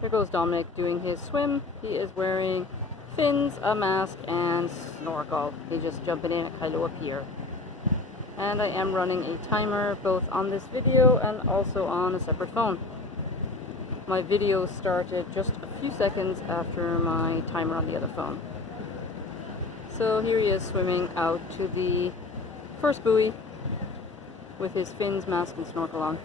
There goes Dominic doing his swim. He is wearing fins, a mask, and snorkel. He's just jumping in at Kailua Pier. And I am running a timer both on this video and also on a separate phone. My video started just a few seconds after my timer on the other phone. So here he is swimming out to the first buoy with his fins, mask, and snorkel on.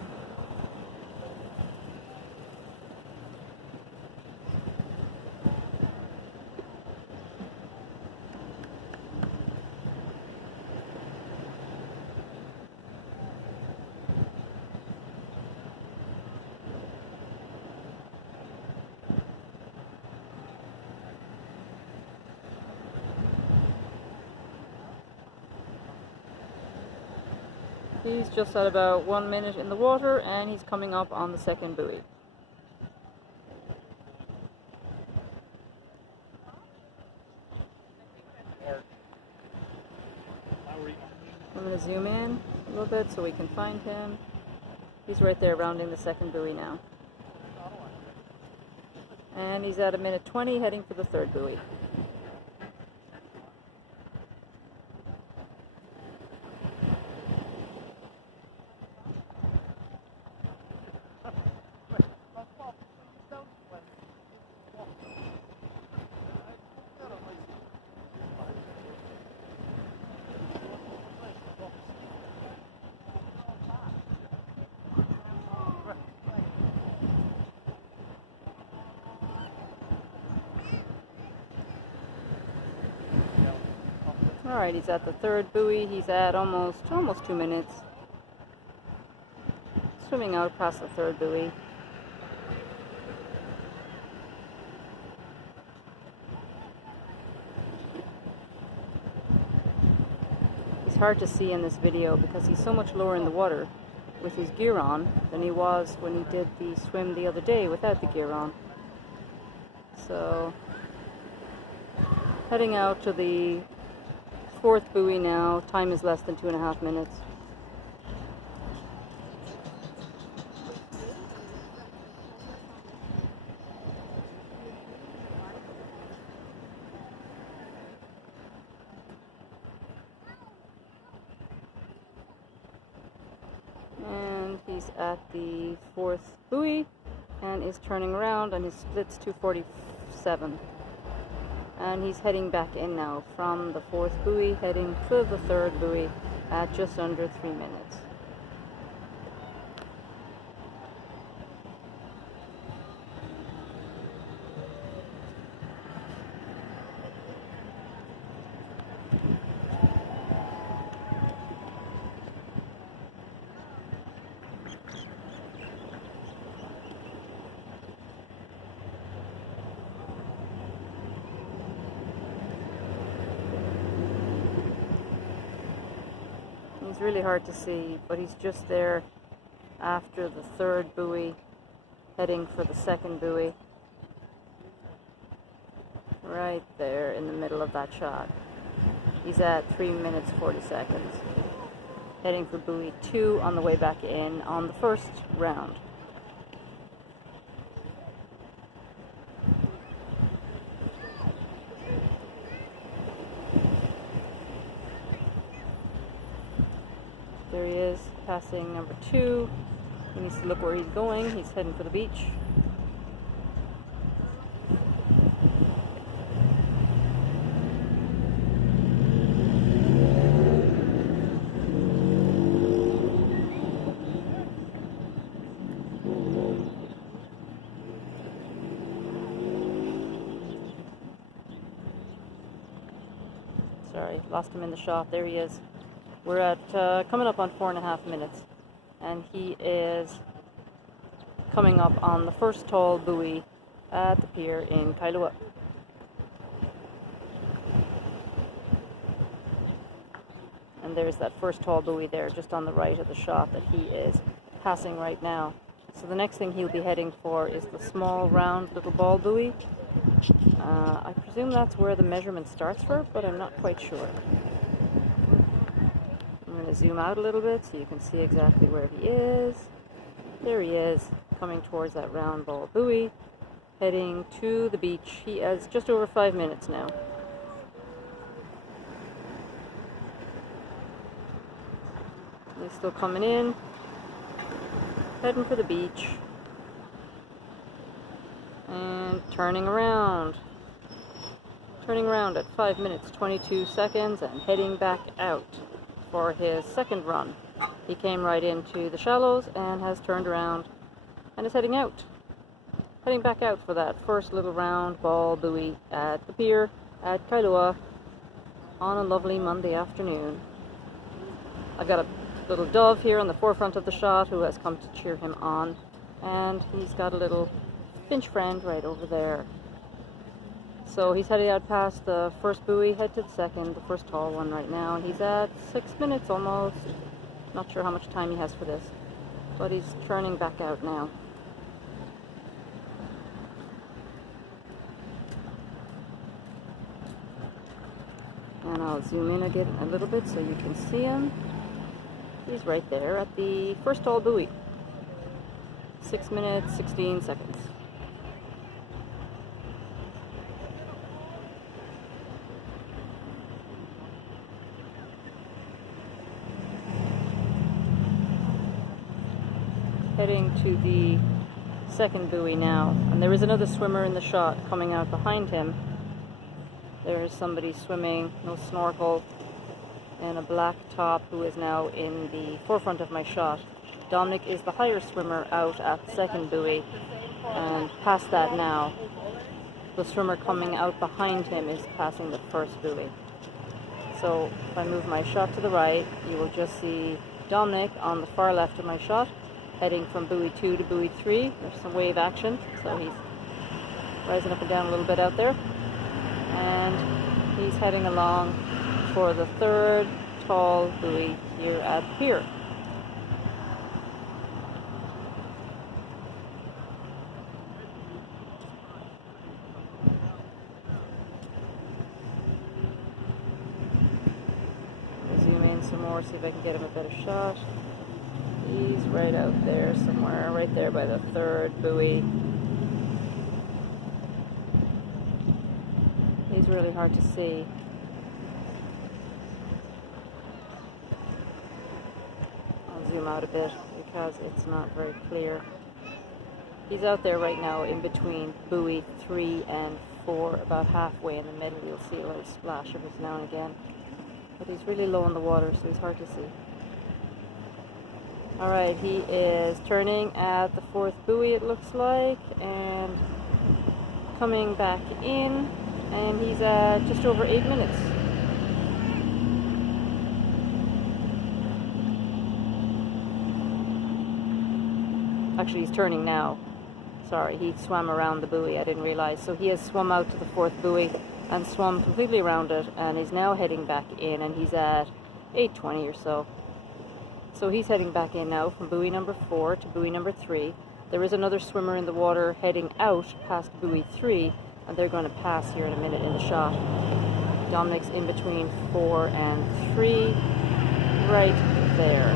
He's just at about 1 minute in the water and he's coming up on the second buoy. I'm going to zoom in a little bit so we can find him. He's right there rounding the second buoy now. And he's at 1:20 heading for the third buoy. Alright, he's at the third buoy. He's at almost 2 minutes. Swimming out past the third buoy. He's hard to see in this video because he's so much lower in the water with his gear on than he was when he did the swim the other day without the gear on. So, heading out to the fourth buoy now. Time is less than 2.5 minutes. And he's at the fourth buoy and is turning around, and his split's 247. And he's heading back in now from the fourth buoy, heading to the third buoy at just under 3 minutes. It's really hard to see, but he's just there after the third buoy, heading for the second buoy. Right there in the middle of that shot. He's at 3 minutes 40 seconds. Heading for buoy 2 on the way back in on the first round. There he is, passing number 2. He needs to look where he's going. He's heading for the beach. Sorry, lost him in the shot. There he is. We're at coming up on 4.5 minutes, and he is coming up on the first tall buoy at the pier in Kailua. And there's that first tall buoy there just on the right of the shot that he is passing right now. So the next thing he'll be heading for is the small round little ball buoy. I presume that's where the measurement starts for, but I'm not quite sure. I'm going to zoom out a little bit so you can see exactly where he is. There he is, coming towards that round ball buoy. heading to the beach. He has just over 5 minutes now. He's still coming in, heading for the beach, and turning around at 5 minutes 22 seconds and heading back out for his second run. He came right into the shallows and has turned around and is heading back out for that first little round ball buoy at the pier at Kailua on a lovely Monday afternoon. I've got a little dove here on the forefront of the shot who has come to cheer him on, and he's got a little finch friend right over there. So he's heading out past the first buoy, head to the second, the first tall one right now, and he's at 6 minutes almost. Not sure how much time he has for this, but he's turning back out now. And I'll zoom in again a little bit so you can see him. He's right there at the first tall buoy. 6 minutes, 16 seconds. Heading to the second buoy now, and there is another swimmer in the shot coming out behind him. There is somebody swimming, no snorkel, and a black top who is now in the forefront of my shot. Dominic is the higher swimmer out at the second buoy, and past that now. The swimmer coming out behind him is passing the first buoy. So if I move my shot to the right, you will just see Dominic on the far left of my shot, heading from buoy 2 to buoy 3. There's some wave action, so he's rising up and down a little bit out there. And he's heading along for the third tall buoy here at the pier. Zoom in some more, see if I can get him a better shot. He's right out there somewhere, right there by the third buoy. He's really hard to see. I'll zoom out a bit because it's not very clear. He's out there right now in between buoy 3 and 4, about halfway in the middle. You'll see a little splash every now and again. But he's really low in the water, so he's hard to see. Alright, he is turning at the fourth buoy, it looks like, and coming back in, and he's at just over 8 minutes. Actually, he's turning now. Sorry, he swam around the buoy, I didn't realize. So he has swum out to the fourth buoy and swum completely around it, and is now heading back in, and he's at 8:20 or so. So he's heading back in now from buoy number 4 to buoy number 3. There is another swimmer in the water heading out past buoy 3, and they're going to pass here in a minute in the shot. Dominic's in between 4 and 3, right there.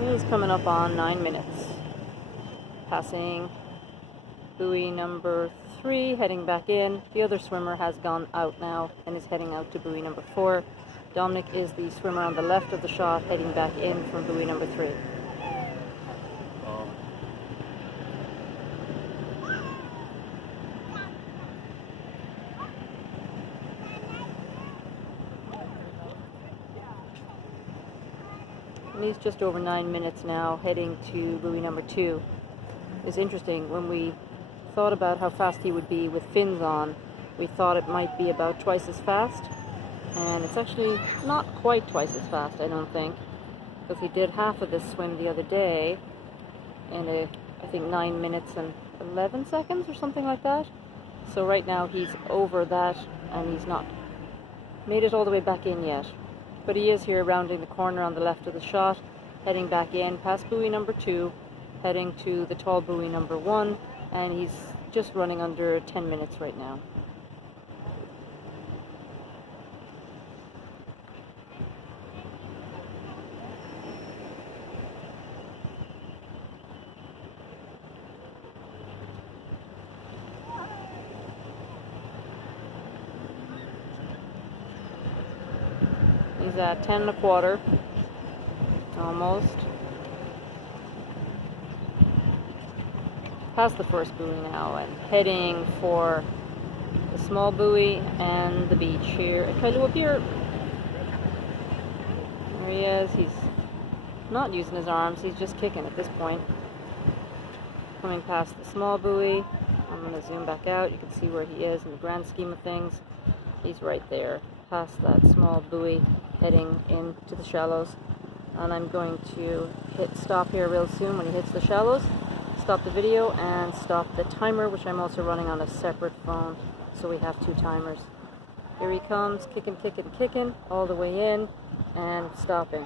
He's coming up on 9 minutes. Passing buoy number 3, heading back in. The other swimmer has gone out now and is heading out to buoy number 4. Dominic is the swimmer on the left of the shot, heading back in from buoy number 3. And he's just over 9 minutes now, heading to buoy number 2. It's interesting, when we thought about how fast he would be with fins on, we thought it might be about twice as fast, and it's actually not quite twice as fast, I don't think, because he did half of this swim the other day in I think 9 minutes and 11 seconds or something like that. So right now he's over that, and he's not made it all the way back in yet, but he is here rounding the corner on the left of the shot, heading back in past buoy number 2, heading to the tall buoy number 1, and he's just running under 10 minutes right now. He's at 10 and a quarter, almost. Past the first buoy now and heading for the small buoy and the beach here at Kailua Pier. There he is. He's not using his arms, he's just kicking at this point. Coming past the small buoy. I'm going to zoom back out. You can see where he is in the grand scheme of things. He's right there, past that small buoy, heading into the shallows. And I'm going to hit stop here real soon when he hits the shallows. Stop the video and stop the timer, which I'm also running on a separate phone, so we have 2 timers. Here he comes, kicking, kicking, kicking, all the way in, and stopping.